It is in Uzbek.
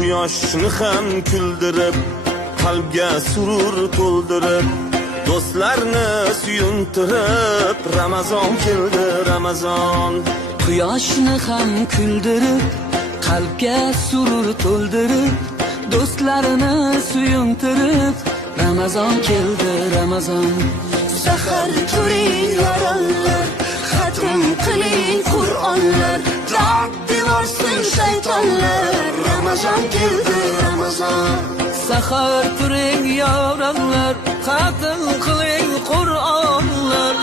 quyoshni ham kuldirib qalbga surur to'ldirib do'stlarni suyuntirib Ramazon keldi Ramazon quyoshni ham kuldirib qalbga surur to'ldirib do'stlarini suyuntirib Ramazon keldi Ramazon sahar turing yoronlar xatm qiling Qur'onlar dod devorsin shaytonlar Ramazon keldi Ramazon sahar turing yoronlar xatm qiling Qur'onlar